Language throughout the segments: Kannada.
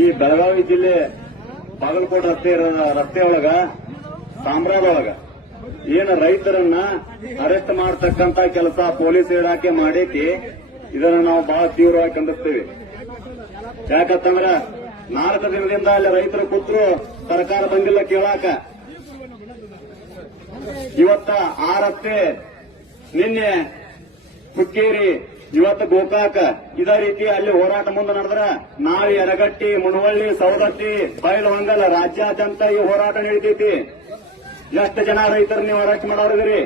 ಈ ಬೆಳಗಾವಿ ಜಿಲ್ಲೆ ಬಾಗಲಕೋಟೆ ರಸ್ತೆ ರಸ್ತೆ ಒಳಗ ಏನು ರೈತರನ್ನ ಅರೆಸ್ಟ್ ಮಾಡತಕ್ಕಂತ ಕೆಲಸ ಪೊಲೀಸ್ ಇಲಾಖೆ ಮಾಡೈತಿ ಇದನ್ನು ನಾವು ಬಹಳ ತೀವ್ರವಾಗಿ ಖಂಡಿಸ್ತೀವಿ. ಯಾಕಂತಂದ್ರ ನಾಲ್ಕು ದಿನದಿಂದ ಅಲ್ಲಿ ರೈತರು ಕೂತರು, ಸರ್ಕಾರ ಬಂದಿಲ್ಲ ಕೇಳಾಕ. ಇವತ್ತ ಆ ರಸ್ತೆ ನಿನ್ನೆ ಹುಕ್ಕೇರಿ ಇವತ್ತು ಗೋಕಾಕ, ಇದೇ ರೀತಿ ಅಲ್ಲಿ ಹೋರಾಟ ಮುಂದೆ ನಡೆದ್ರ ನಾಳೆ ಯರಗಟ್ಟಿ ಮುನವಳ್ಳಿ ಸೌದತ್ತಿ ಬಯಲುಹೊಂಗಲ ರಾಜ್ಯಾದ್ಯಂತ ಈ ಹೋರಾಟ ನಡೀತೈತಿ. ಎಷ್ಟು ಜನ ರೈತರು ನೀವು ಅರೆಸ್ಟ್ ಮಾಡೋರಿದ್ರಿ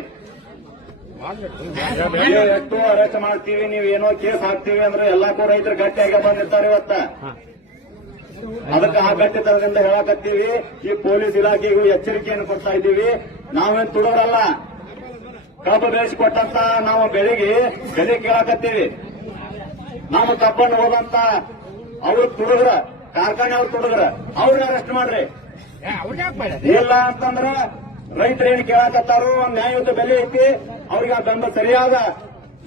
ಎಷ್ಟು ಅರೆಸ್ಟ್ ಮಾಡ್ತೀವಿ, ನೀವು ಏನೋ ಕೇಸ್ ಹಾಕ್ತೀವಿ ಅಂದ್ರೆ ಎಲ್ಲಕ್ಕೂ ರೈತರು ಗಟ್ಟಿಯಾಗಿ ಬಂದಿರ್ತಾರೆ ಇವತ್ತ. ಅದಕ್ಕೆ ಆ ಗಟ್ಟಿತನದಿಂದ ಹೇಳಕತ್ತೀವಿ, ಈ ಪೊಲೀಸ್ ಇಲಾಖೆಗೂ ಎಚ್ಚರಿಕೆಯನ್ನು ಕೊಡ್ತಾ ಇದ್ದೀವಿ. ನಾವೇನು ತುಡೋರಲ್ಲ. ಕಬ್ಬು ಬೆಳೆಸಿ ಕೊಟ್ಟಂತ ನಾವು ಬೆಳೆಗೆ ಬೆಲೆ ಕೇಳಾಕತ್ತೀವಿ. ನಮ್ಮ ಕಬ್ಬನ್ನು ಹೋದಂತ ಅವ್ರ ತುಡುಗ್ರ ಕಾರ್ಖಾನೆ ಅವ್ರು ತುಡುಗ್ರ ಅವ್ರನ್ನ ಅರೆಸ್ಟ್ ಮಾಡ್ರಿ. ಇಲ್ಲ ಅಂತಂದ್ರ ರೈತರು ಏನ್ ಕೇಳಾಕತ್ತಾರು ಒಂದ್ ನ್ಯಾಯಯುತ ಬೆಲೆ ಐತಿ ಅವ್ರಿಗೆ ಆ ಬೆಂಬಲ ಸರಿಯಾದ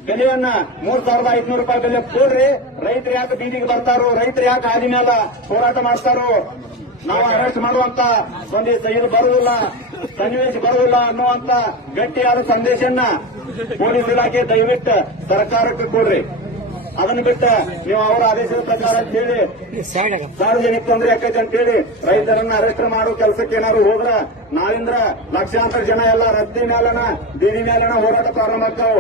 ಬೆಲೆಯನ್ನ ಮೂರ್ ಸಾವಿರದ ಐದ್ನೂರು ರೂಪಾಯಿ ಬೆಲೆ ಕೊಡ್ರಿ. ರೈತರು ಯಾಕೆ ಬೀದಿಗೆ ಬರ್ತಾರೋ ರೈತರು ಯಾಕೆ ಹಾದಿ ಮೇಲೆ ಹೋರಾಟ ಮಾಡ್ತಾರೋ ನಾವು ಅರೆಸ್ಟ್ ಮಾಡುವಂತ ಸಂದೇಶ ಇದು ಬರುವುದಿಲ್ಲ, ಸನ್ನಿವೇಶ ಬರುವುದಿಲ್ಲ ಅನ್ನುವಂತ ಗಟ್ಟಿಯಾದ ಸಂದೇಶನ್ನ ಪೊಲೀಸ್ ಇಲಾಖೆ ದಯವಿಟ್ಟು ಸರ್ಕಾರಕ್ಕೆ ಕೊಡ್ರಿ. ಅದನ್ನ ಬಿಟ್ಟು ನೀವು ಅವರ ಆದೇಶದ ಪ್ರಕಾರ ಅಂತೇಳಿ ಸಾರ್ವಜನಿಕ ತೊಂದರೆ ಆಕೈತೆ ಅಂತೇಳಿ ರೈತರನ್ನ ಅರೆಸ್ಟ್ ಮಾಡೋ ಕೆಲಸಕ್ಕೆ ಏನಾದ್ರು ಹೋದ್ರ ನಾಳಿಂದ್ರ ಲಕ್ಷಾಂತರ ಜನ ಎಲ್ಲ ರಸ್ತೆ ಮೇಲನ ಬೀದಿ ಮೇಲನ ಹೋರಾಟ ಪ್ರಾರಂಭ ಆಗ್ತಾವು.